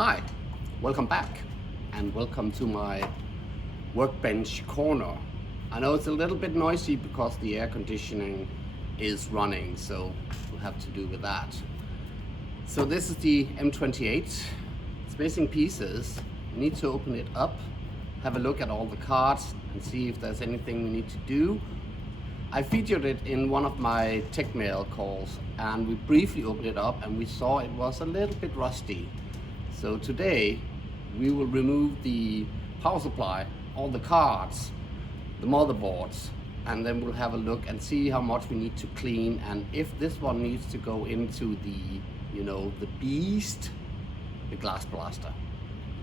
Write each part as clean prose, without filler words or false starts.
Hi, welcome back and welcome to my workbench corner. I know it's a little bit noisy because the air conditioning is running, so we'll have to do with that. So this is the M28. It's missing pieces. We need to open it up, have a look at all the cards and see if there's anything we need to do. I featured it in one of my tech mail calls and we briefly opened it up and we saw it was a little bit rusty. So today we will remove the power supply, all the cards, the motherboards, and then we'll have a look and see how much we need to clean and if this one needs to go into the beast, the glass blaster.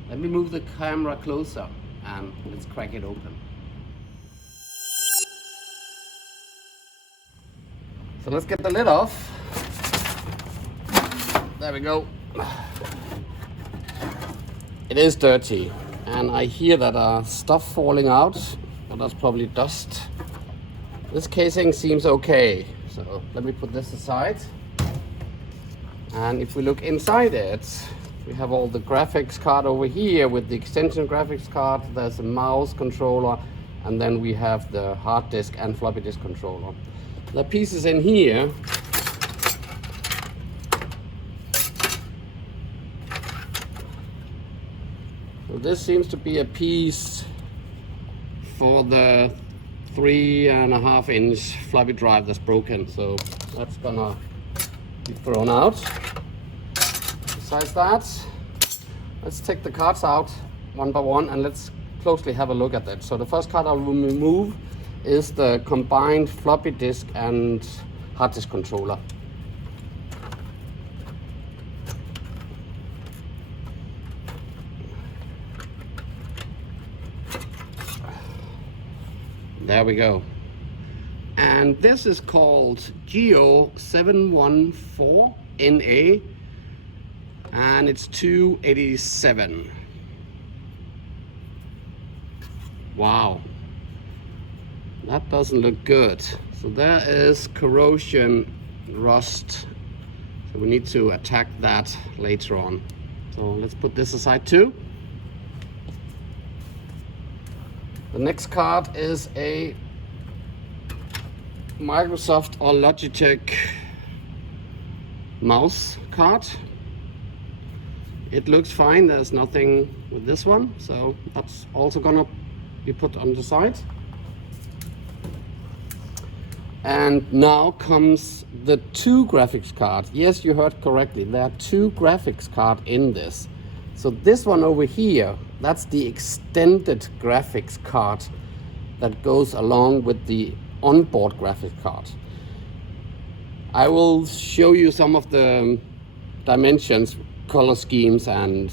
Let me move the camera closer and let's crack it open. So let's get the lid off. There we go. It is dirty and I hear that stuff falling out, but that's probably dust. This casing seems okay, so let me put this aside. And if we look inside it, we have all the graphics card over here with the extension graphics card. There's a mouse controller, and then we have the hard disk and floppy disk controller. The pieces in here so this seems to be a piece for the 3.5 inch floppy drive that's broken, so that's gonna be thrown out. Besides that, let's take the cards out one by one and let's closely have a look at that. So the first card I will remove is the combined floppy disk and hard disk controller. There we go. And this is called Geo714NA and it's 287. Wow, that doesn't look good. So there is corrosion, rust. So we need to attack that later on. So let's put this aside too. The next card is a Microsoft or Logitech mouse card. It looks fine, there's nothing with this one, so that's also gonna be put on the side. And now comes the two graphics cards. Yes, you heard correctly, there are two graphics cards in this. So this one over here, that's the extended graphics card that goes along with the onboard graphics card. I will show you some of the dimensions, color schemes, and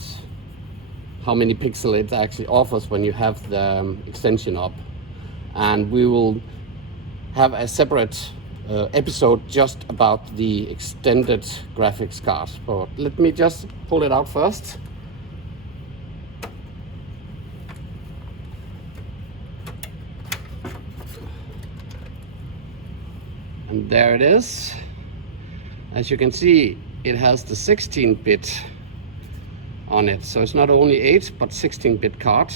how many pixels it actually offers when you have the extension up. And we will have a separate episode just about the extended graphics card. But let me just pull it out first. And there it is. As you can see, it has the 16-bit on it. So it's not only 8, but 16-bit card.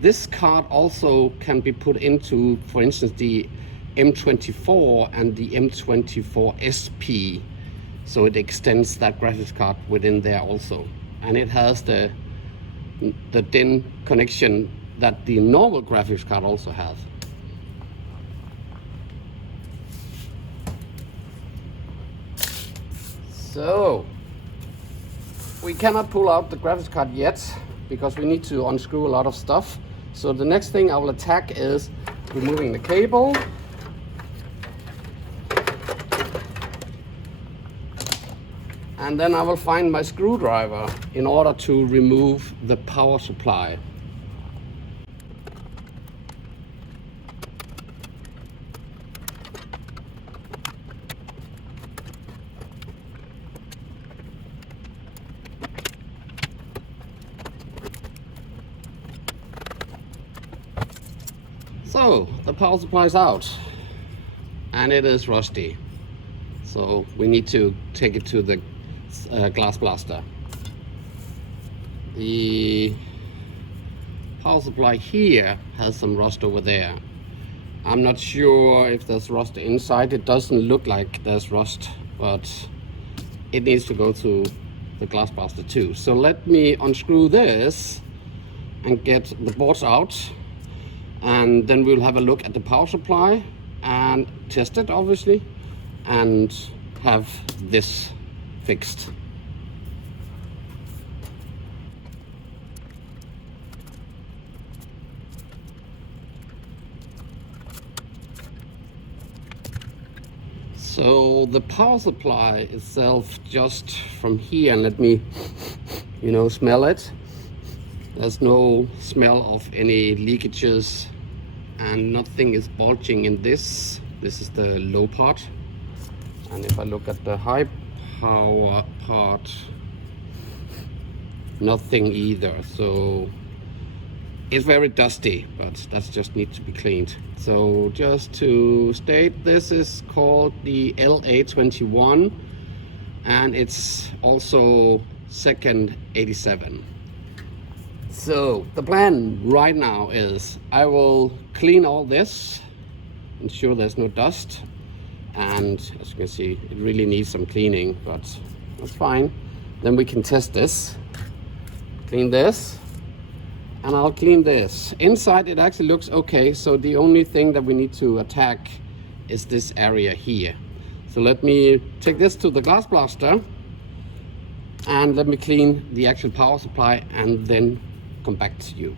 This card also can be put into, for instance, the M24 and the M24 SP. So it extends that graphics card within there also. And it has the DIN connection that the normal graphics card also has. So we cannot pull out the graphics card yet because we need to unscrew a lot of stuff. So the next thing I will attack is removing the cable. And then I will find my screwdriver in order to remove the power supply. So the power supply is out and it is rusty. So we need to take it to the glass blaster. the power supply here has some rust over there. I'm not sure if there's rust inside. It doesn't look like there's rust, but it needs to go to the glass blaster too. So let me unscrew this and get the boards out, and then we'll have a look at the power supply and test it, obviously, and have this fixed. So the power supply itself, just from here, and let me, smell it. There's no smell of any leakages, and nothing is bulging in this. This is the low part. And if I look at the high power part, nothing either. So it's very dusty, but that just needs to be cleaned. So just to state, this is called the LA21, and it's also second 87. So the plan right now is I will clean all this, ensure there's no dust, and as you can see, it really needs some cleaning, but that's fine. Then we can test this, clean this, and I'll clean this. Inside it actually looks okay, so the only thing that we need to attack is this area here. So let me take this to the glass blaster and let me clean the actual power supply and then come back to you.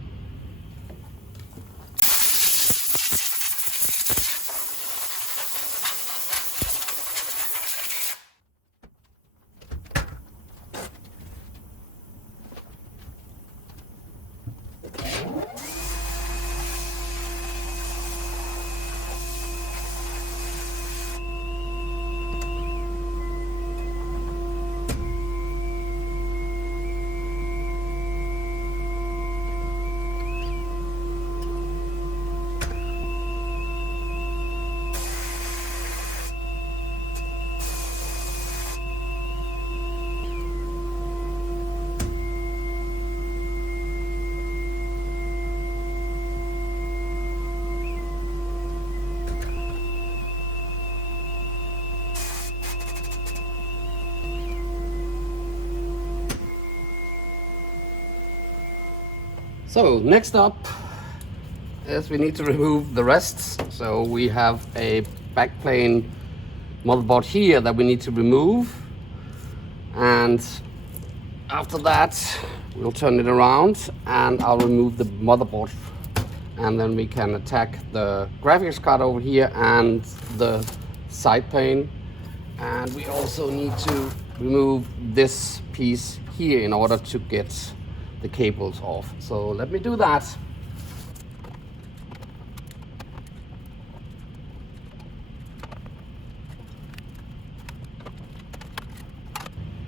So next up is we need to remove the rests. So we have a backplane motherboard here that we need to remove, and after that we'll turn it around and I'll remove the motherboard, and then we can attack the graphics card over here and the side pane. And we also need to remove this piece here in order to get the cables off. So let me do that.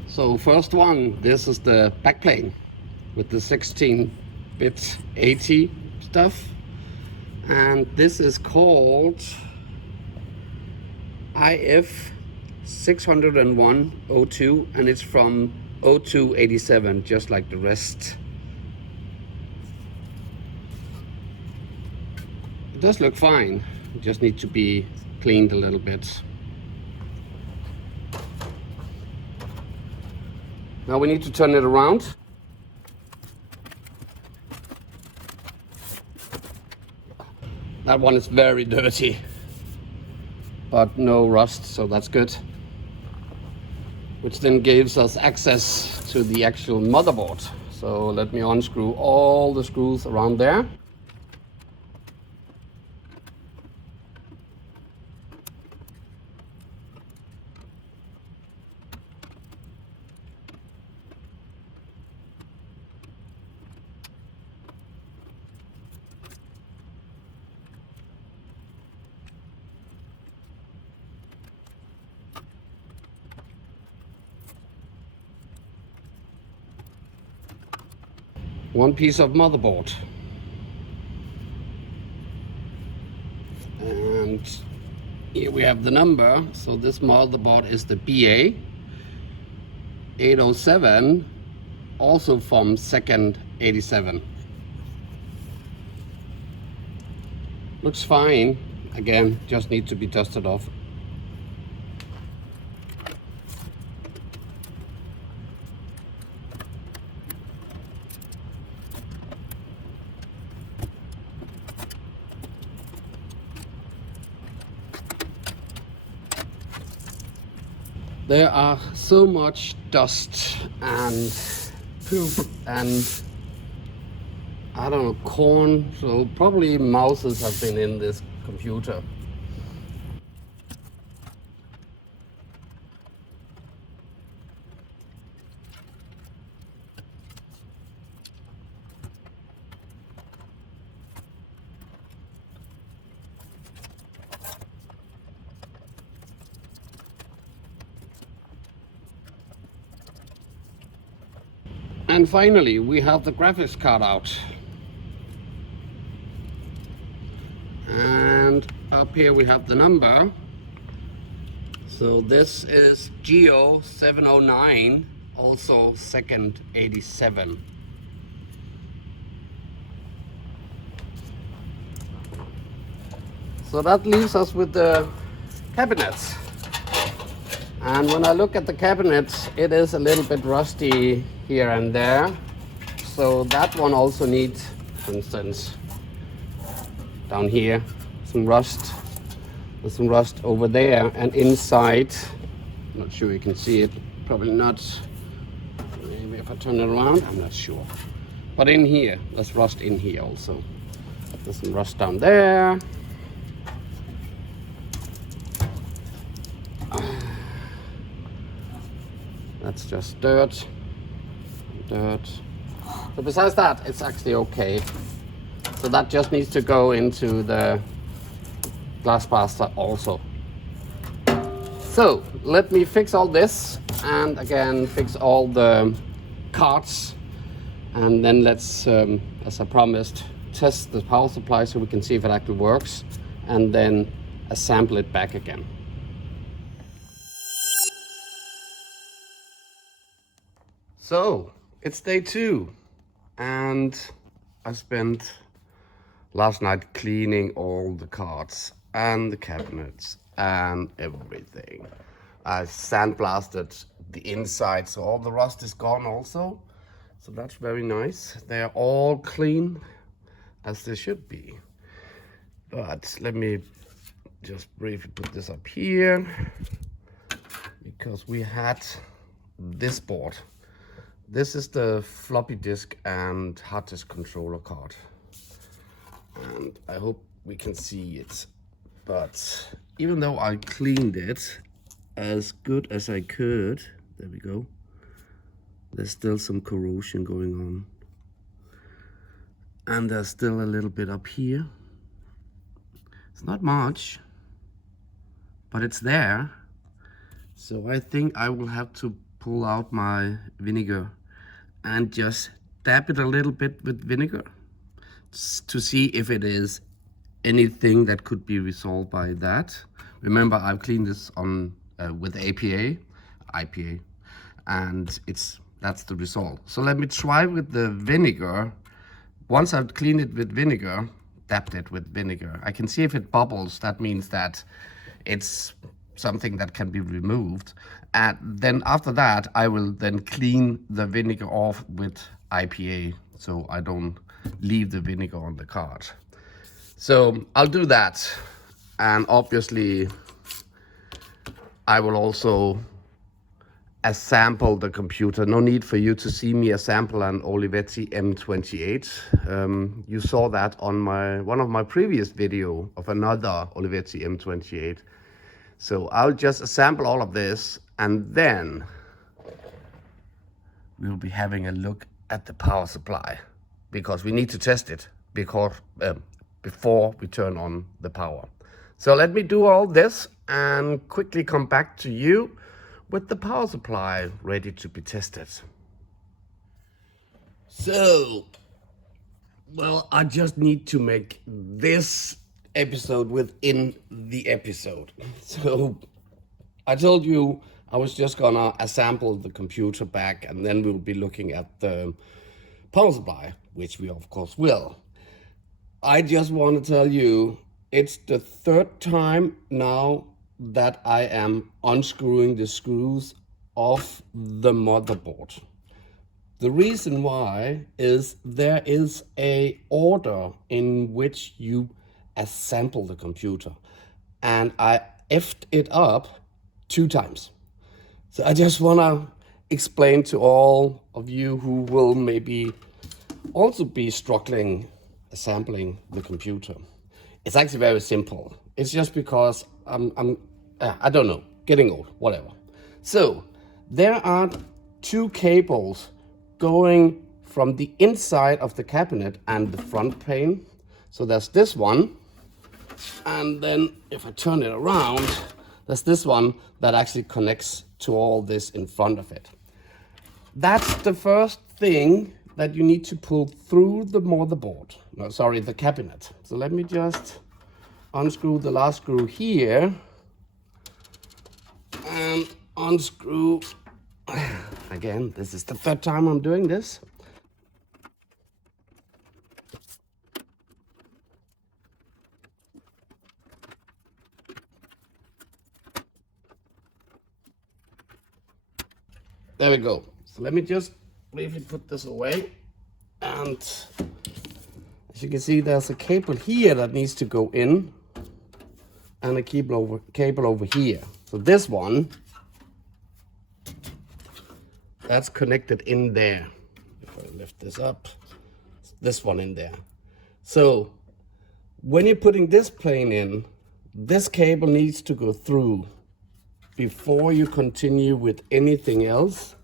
So first one, this is the backplane with the 16-bit AT stuff, and this is called IF 60102, and it's from 0287, just like the rest. It does look fine, it just needs to be cleaned a little bit. Now we need to turn it around. That one is very dirty, but no rust, so that's good. Which then gives us access to the actual motherboard. So let me unscrew all the screws around there. One piece of motherboard, and here we have the number. So this motherboard is the BA 807 also from second 87. Looks fine. Again, just need to be dusted off. There are so much dust and poop and I don't know, corn, so probably mouses have been in this computer. And finally, we have the graphics card out. And up here we have the number. So this is GO709, also second 87. So that leaves us with the cabinets. And when I look at the cabinets, it is a little bit rusty here and there. So that one also needs, for instance, down here, some rust. There's some rust over there, and inside, I'm not sure you can see it, probably not. Maybe if I turn it around, I'm not sure. But in here, there's rust in here also. There's some rust down there. That's just dirt. So besides that, it's actually okay. So that just needs to go into the glass pasta also. So let me fix all this and again fix all the cards, and then let's, as I promised, test the power supply so we can see if it actually works, and then assemble it back again. So it's day 2, and I spent last night cleaning all the cards and the cabinets and everything. I sandblasted the inside, so all the rust is gone also. So that's very nice. They are all clean as they should be. But let me just briefly put this up here, because we had this board. This is the floppy disk and hard disk controller card. And I hope we can see it. But even though I cleaned it as good as I could, there we go, there's still some corrosion going on. And there's still a little bit up here. It's not much, but it's there. So I think I will have to pull out my vinegar and just dab it a little bit with vinegar to see if it is anything that could be resolved by that. Remember, I've cleaned this on with IPA, and that's the result. So let me try with the vinegar. Once I've cleaned it with vinegar, dabbed it with vinegar, I can see if it bubbles. That means that it's something that can be removed. And then after that, I will then clean the vinegar off with IPA, so I don't leave the vinegar on the card. So I'll do that, and obviously I will also assemble the computer. No need for you to see me assemble an Olivetti M28. You saw that on one of my previous video of another Olivetti M28. So I'll just assemble all of this, and then we'll be having a look at the power supply, because we need to test it before we turn on the power. So let me do all this and quickly come back to you with the power supply ready to be tested. So, well, I just need to make this episode within the episode. So I told you I was just gonna assemble the computer back, and then we'll be looking at the power supply, which we of course will. I just want to tell you, it's the third time now that I am unscrewing the screws off the motherboard. The reason why is there is a order in which you assemble the computer, and I effed it up 2 times. So I just want to explain to all of you who will maybe also be struggling assembling the computer. It's actually very simple. It's just because I don't know, getting old, whatever. So there are 2 cables going from the inside of the cabinet and the front pane. So there's this one, and then if I turn it around, there's this one that actually connects to all this in front of it. That's the first thing that you need to pull through the motherboard. No, sorry, the cabinet. So let me just unscrew the last screw here and unscrew. Again, this is the 3rd time I'm doing this. There we go. So let me just briefly put this away. And as you can see, there's a cable here that needs to go in, and a cable over here. So this one, that's connected in there. If I lift this up, this one in there. So when you're putting this plane in, this cable needs to go through before you continue with anything else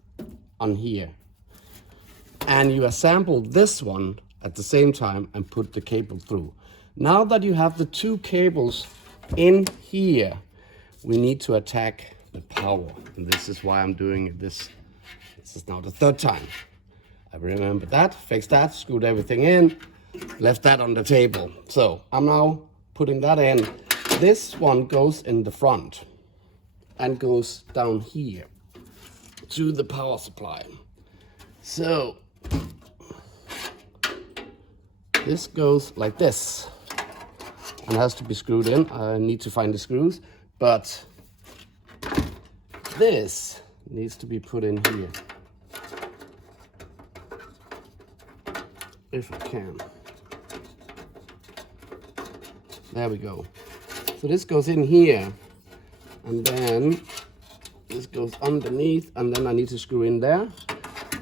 on here. And you assemble this one at the same time and put the cable through. Now that you have the 2 cables in here, we need to attack the power. And this is why I'm doing this. This is now the 3rd time. I remembered that, fixed that, screwed everything in, left that on the table. So I'm now putting that in. This one goes in the front and goes down here to the power supply. So this goes like this and has to be screwed in. I need to find the screws, but this needs to be put in here if I can. There we go. So this goes in here, and then this goes underneath, and then I need to screw in there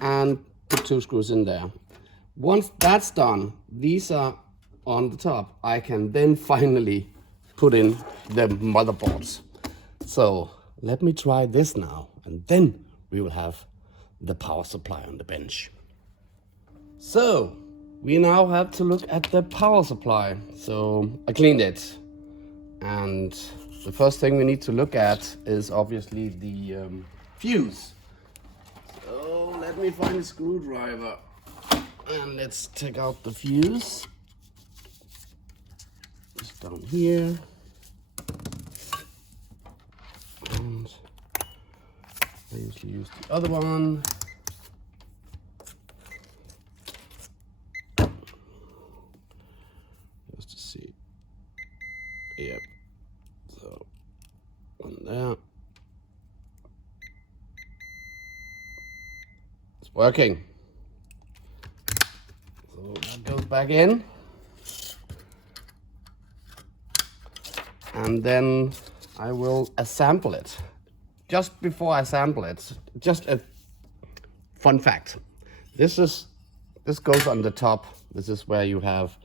and put 2 screws in there. Once that's done, these are on the top, I can then finally put in the motherboards. So let me try this now, and then we will have the power supply on the bench. So we now have to look at the power supply. So I cleaned it, and the first thing we need to look at is obviously the fuse. So let me find a screwdriver, and let's take out the fuse. Just down here. And I usually use the other one. Just to see. Yep. So one there. It's working. So that goes back in. And then I will assemble it. Just before I assemble it, just a fun fact. This goes on the top. This is where you have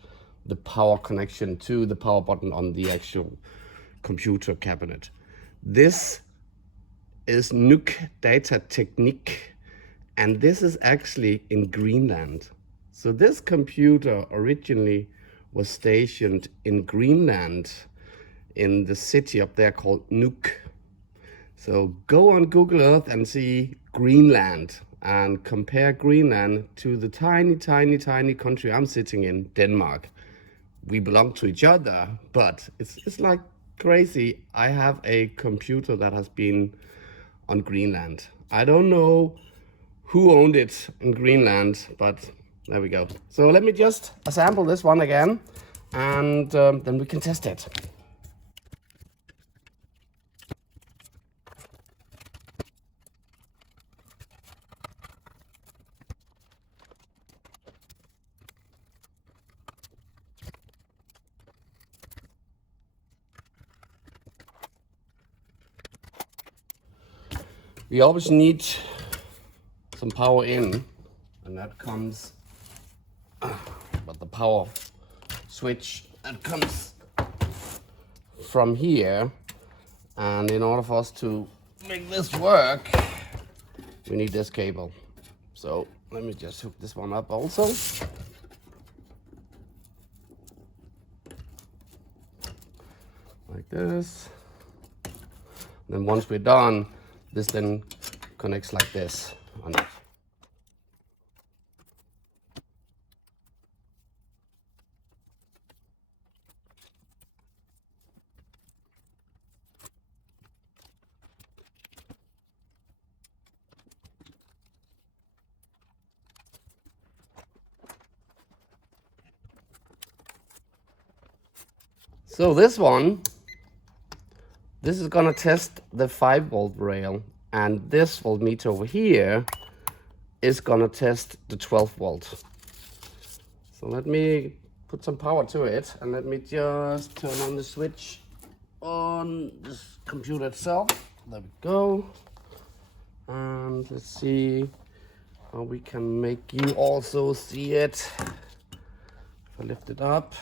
the power connection to the power button on the actual computer cabinet. This is Nuuk Data Technique, and this is actually in Greenland. So this computer originally was stationed in Greenland, in the city up there called Nuuk. So go on Google Earth and see Greenland and compare Greenland to the tiny, tiny, tiny country I'm sitting in, Denmark. We belong to each other, but it's like crazy. I have a computer that has been on Greenland. I don't know who owned it in Greenland, but there we go. So let me just assemble this one again, and then we can test it. We always need some power in, and that comes but the power switch that comes from here. And in order for us to make this work, we need this cable. So let me just hook this one up also. Like this. And then once we're done, this then connects like this on it. So this is gonna test the 5-volt rail, and this voltmeter over here is gonna test the 12 volt. So let me put some power to it, and let me just turn on the switch on this computer itself. There we go. And let's see how we can make you also see it. If I lift it up,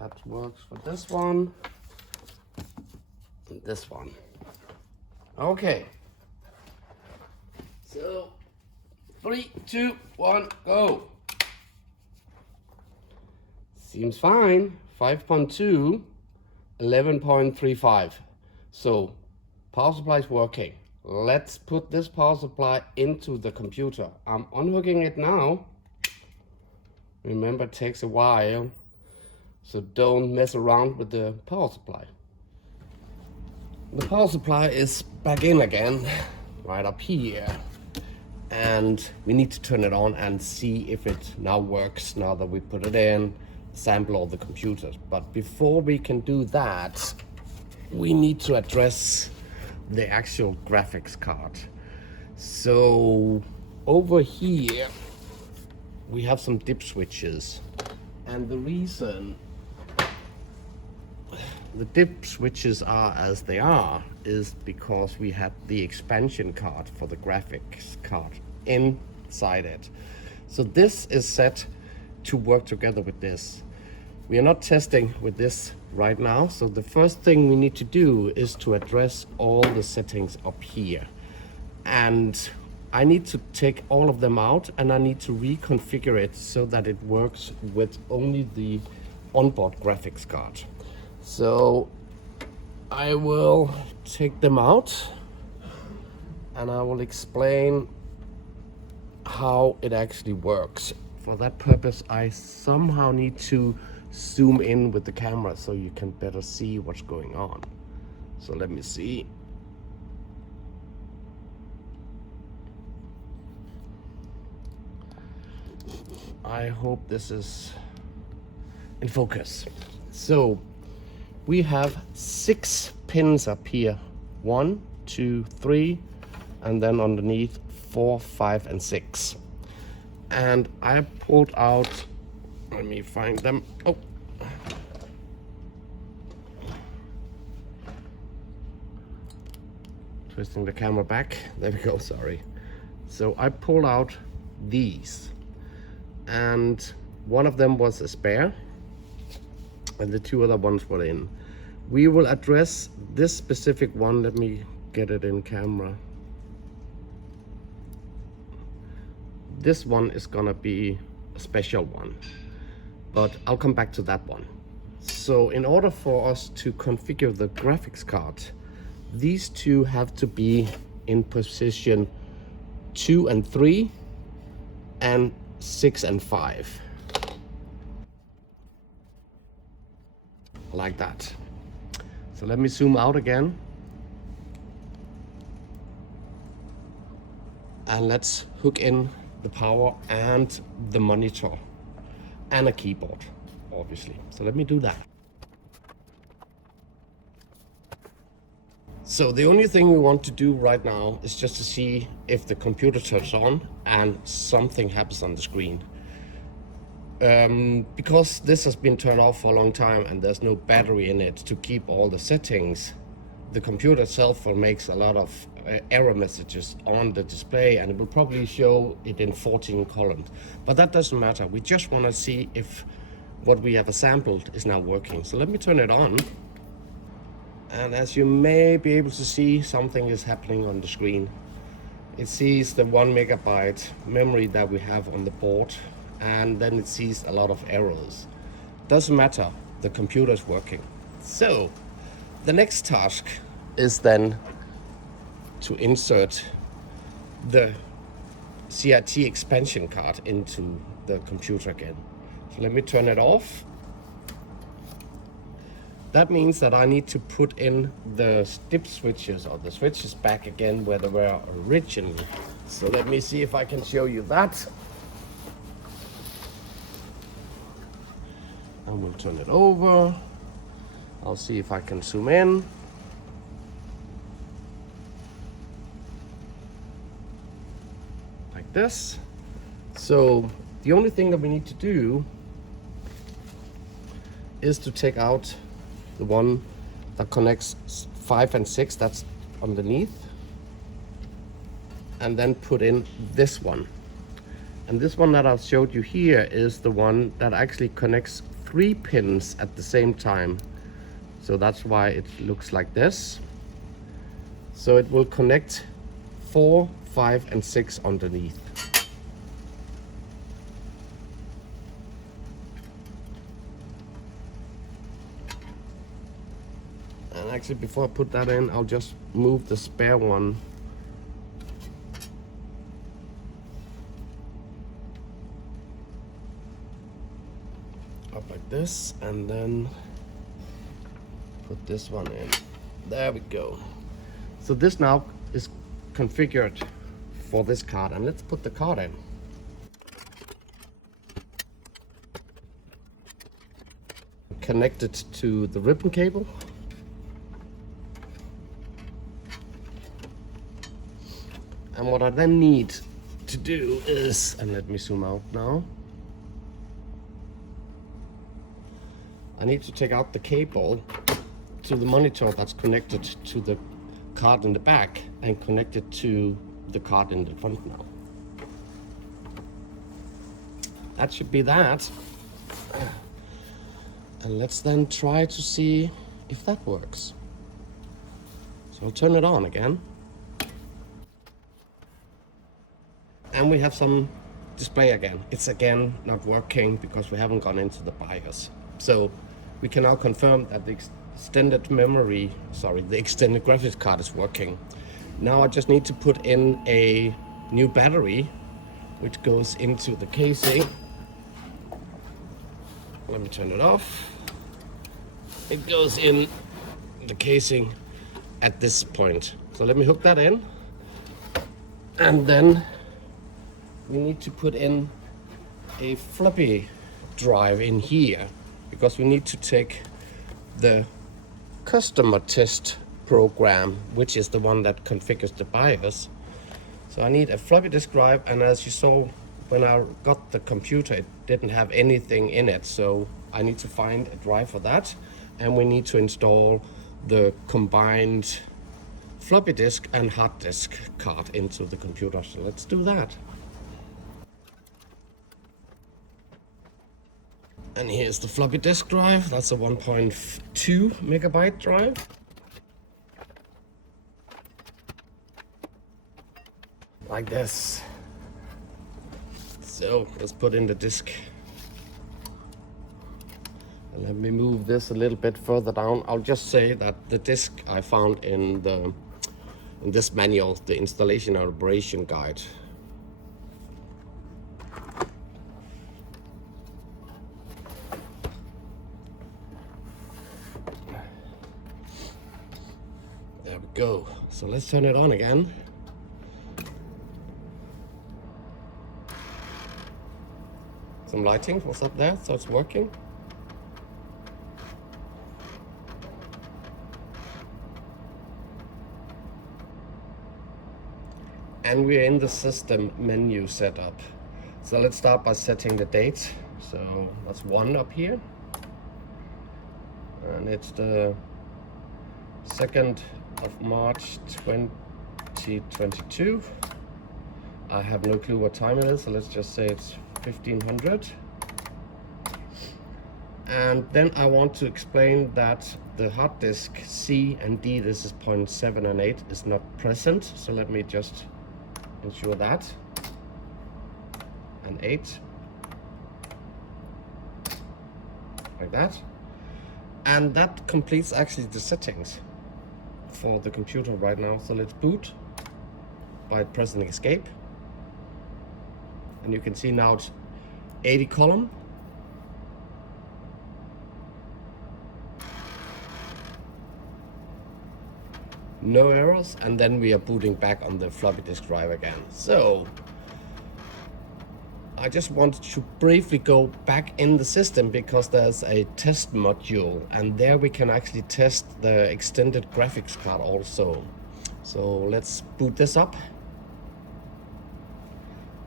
that works for this one. And this one. Okay. So 3, 2, 1, go. Seems fine. 5.2, 11.35. So power supply is working. Let's put this power supply into the computer. I'm unhooking it now. Remember, it takes a while, so don't mess around with the power supply. The power supply is back in again, right up here. And we need to turn it on and see if it now works now that we put it in, sample all the computers. But before we can do that, we need to address the actual graphics card. So over here, we have some dip switches. And the reason the dip switches are as they are is because we had the expansion card for the graphics card inside it. So this is set to work together with this. We are not testing with this right now, so the first thing we need to do is to address all the settings up here. And I need to take all of them out, and I need to reconfigure it so that it works with only the onboard graphics card. So I will take them out, and I will explain how it actually works. For that purpose, I somehow need to zoom in with the camera so you can better see what's going on. So let me see. I hope this is in focus. So we have 6 pins up here. 1, 2, 3, and then underneath 4, 5, and 6. And I pulled out, let me find them. Oh. Twisting the camera back. There we go, sorry. So I pulled out these. And one of them was a spare, and the 2 other ones were in. We will address this specific one. Let me get it in camera. This one is gonna be a special one, but I'll come back to that one. So in order for us to configure the graphics card, these 2 have to be in position 2 and 3 and 6 and 5. Like that. So let me zoom out again. And let's hook in the power and the monitor and a keyboard, obviously. So let me do that. So the only thing we want to do right now is just to see if the computer turns on and something happens on the screen. Because this has been turned off for a long time and there's no battery in it to keep all the settings, the computer itself will make a lot of error messages on the display, and it will probably show it in 14 columns. But that doesn't matter. We just want to see if what we have assembled is now working. So let me turn it on. And as you may be able to see, something is happening on the screen. It sees the 1 megabyte memory that we have on the board, and then it sees a lot of errors. Doesn't matter, the computer is working. So the next task is then to insert the CRT expansion card into the computer again. So let me turn it off. That means that I need to put in the dip switches, or the switches, back again where they were originally. So let me see if I can show you that. And we'll turn it over. I'll see if I can zoom in. Like this. So the only thing that we need to do is to take out the one that connects 5 and 6, that's underneath, and then put in this one. And this one that I've showed you here is the one that actually connects 3 pins at the same time. So that's why it looks like this. So it will connect 4, 5, and 6 underneath. And actually, before I put that in, I'll just move the spare one up like this, and then put this one in. There we go. So this now is configured for this card, and let's put the card in. Connect it to the ribbon cable. And what I then need to do is, and let me zoom out now, I need to take out the cable to the monitor that's connected to the card in the back and connect it to the card in the front now. That should be that. And let's then try to see if that works. So I'll turn it on again. And we have some display again. It's again not working because we haven't gone into the BIOS. So we can now confirm that the extended graphics card is working. Now I just need to put in a new battery, which goes into the casing. Let me turn it off. It goes in the casing at this point. So let me hook that in. And then we need to put in a floppy drive in here, because we need to take the customer test program, which is the one that configures the BIOS. So I need a floppy disk drive, and as you saw when I got the computer, it didn't have anything in it, so I need to find a drive for that, and we need to install the combined floppy disk and hard disk card into the computer. So let's do that. And here's the floppy disk drive. That's a 1.2 megabyte drive. Like this. So let's put in the disk. And let me move this a little bit further down. I'll just say that the disk I found in this manual, the installation and operation guide. There we go. So let's turn it on again. some lighting was up there, so it's working. And we're in the system menu setup. So let's start by setting the date. So that's 1 up here. And it's the 2nd of March 2022. I have no clue what time it is, so let's just say it's 1500. And then I want to explain that the hard disk C and D, this is 0.7 and 8, is not present. So let me just ensure that. And 8. Like that. And that completes actually the settings for the computer right now. So let's boot by pressing escape. And you can see now it's 80 column. No errors, and then we are booting back on the floppy disk drive again. So I just wanted to briefly go back in the system because there's a test module, and there we can actually test the extended graphics card also. So let's boot this up.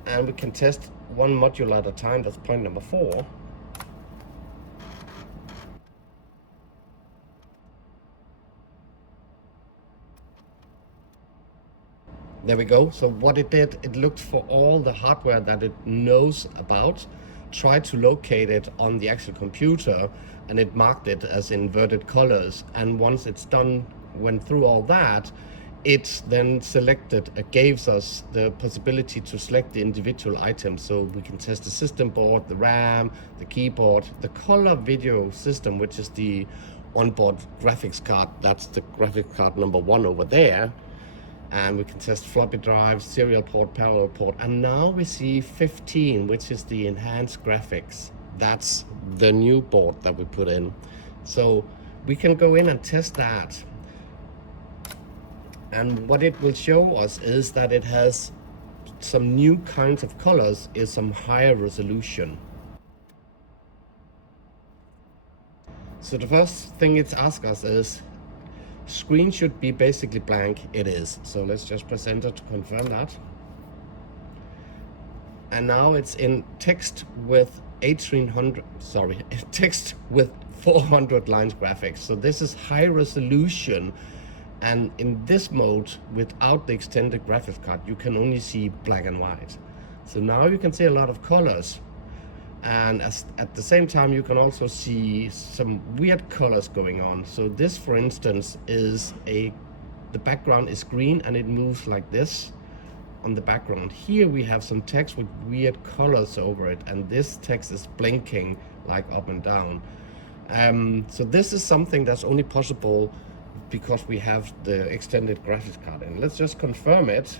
And we can test one module at a time. That's point number 4. There we go. So what it did, it looked for all the hardware that it knows about, tried to locate it on the actual computer, and it marked it as inverted colors. And once it's done, went through all that, it then selected, gave us the possibility to select the individual items. So we can test the system board, the RAM, the keyboard, the color video system, which is the onboard graphics card. That's the graphics card number 1 over there. And we can test floppy drive, serial port, parallel port. And now we see 15, which is the enhanced graphics. That's the new board that we put in. So we can go in and test that. And what it will show us is that it has some new kinds of colors, is some higher resolution. So the first thing it's asked us is, screen should be basically blank. It is. So let's just press enter to confirm that. And now it's in text with 1800, sorry, text with 400 lines graphics. So this is high resolution. And in this mode, without the extended graphics card, you can only see black and white. So now you can see a lot of colors. And at the same time, you can also see some weird colors going on. So this, for instance, is the background is green and it moves like this on the background. Here we have some text with weird colors over it, and this text is blinking like up and down. So this is something that's only possible because we have the extended graphics card in. Let's just confirm it.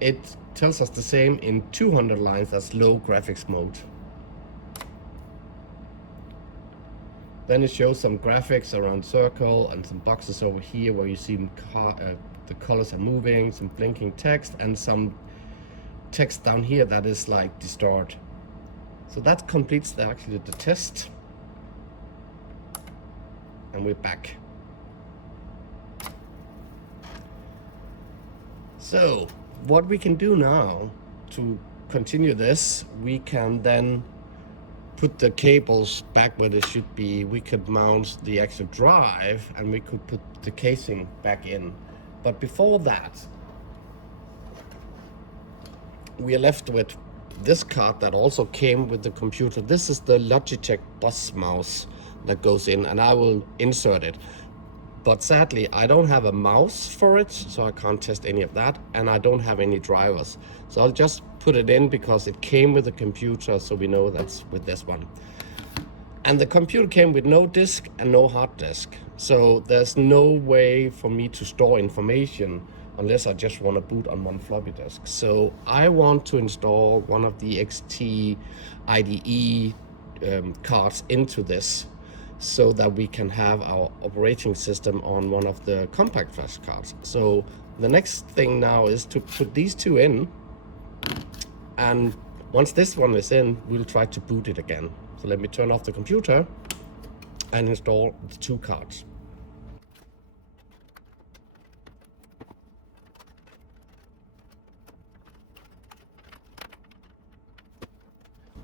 It tells us the same in 200 lines, that's low graphics mode. Then it shows some graphics around circle and some boxes over here where you see the colors are moving, some blinking text, and some text down here that is like distort. So that completes actually the test. And we're back. So what we can do now to continue this, we can then put the cables back where they should be. We could mount the actual drive and we could put the casing back in. But before that, we are left with this card that also came with the computer. This is the Logitech bus mouse that goes in, and I will insert it. But sadly, I don't have a mouse for it, so I can't test any of that, and I don't have any drivers. So I'll just put it in because it came with the computer, so we know that's with this one. And the computer came with no disk and no hard disk. So there's no way for me to store information unless I just want to boot on one floppy disk. So I want to install one of the XT IDE cards into this, so that we can have our operating system on one of the compact flash cards. So the next thing now is to put these two in, and Once this one is in, we'll try to boot it again. So let me turn off the computer and install the 2 cards.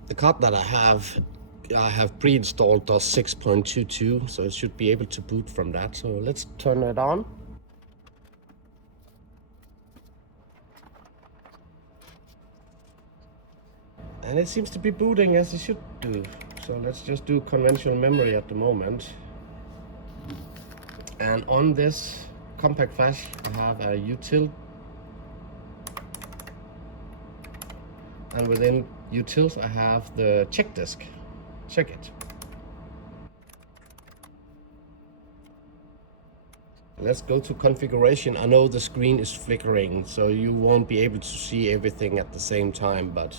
The card that I have pre-installed does 6.22, so it should be able to boot from that. So let's turn it on. And it seems to be booting as it should do. So let's just do conventional memory at the moment. And on this compact flash, I have a util. And within utils, I have the check disk. Check it. Let's go to configuration. I know the screen is flickering, so you won't be able to see everything at the same time, but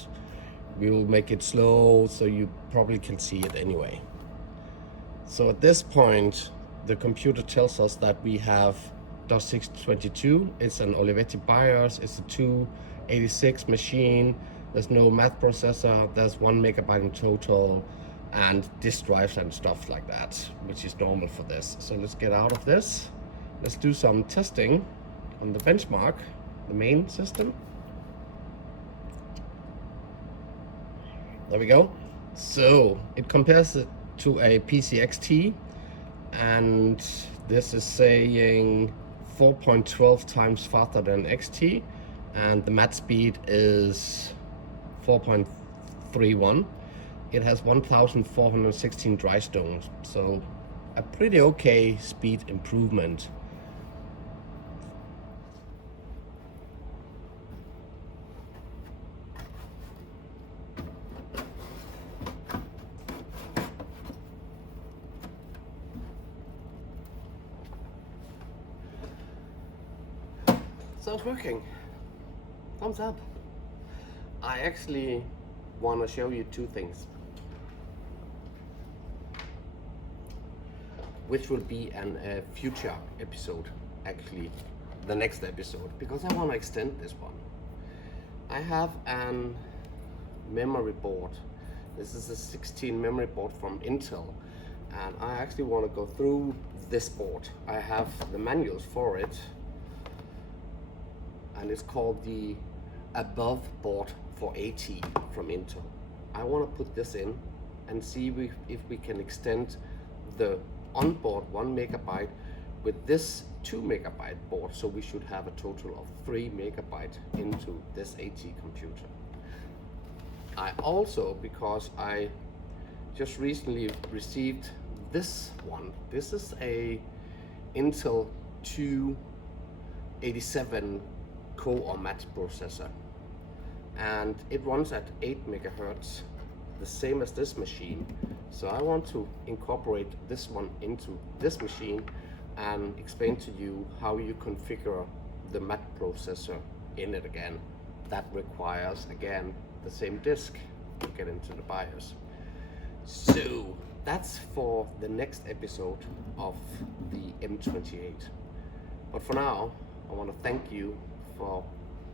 we will make it slow so you probably can see it anyway. So at this point, the computer tells us that we have DOS 622. It's an Olivetti BIOS. It's a 286 machine. There's no math processor. There's 1 megabyte in total, and disk drives and stuff like that, which is normal for this. So let's get out of this. Let's do some testing on the benchmark, the main system. There we go. So it compares it to a PCXT, and this is saying 4.12 times faster than XT, and the mat speed is 4.31. It has 1,416 dry stones, so a pretty okay speed improvement. So it's working. Thumbs up. I actually want to show you 2 things, which will be a future episode, actually the next episode, because I want to extend this one. I have an memory board. This is a 16 memory board from Intel, and I actually want to go through this board. I have the manuals for it, and it's called the Above board for AT from Intel. I want to put this in and see if we can extend the onboard 1 megabyte with this 2 megabyte board, so we should have a total of 3 megabyte into this AT computer. I also, because I just recently received this one. This is a Intel 287 core mat processor, and it runs at 8 megahertz, the same as this machine. So I want to incorporate this one into this machine and explain to you how you configure the mat processor in it again. That requires, again, the same disk to get into the BIOS. So that's for the next episode of the M28. But for now, I want to thank you for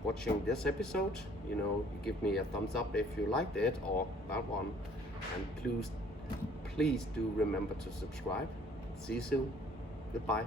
watching this episode. You know, you give me a thumbs up if you liked it, or that one, and please do remember to subscribe. See you soon. Goodbye.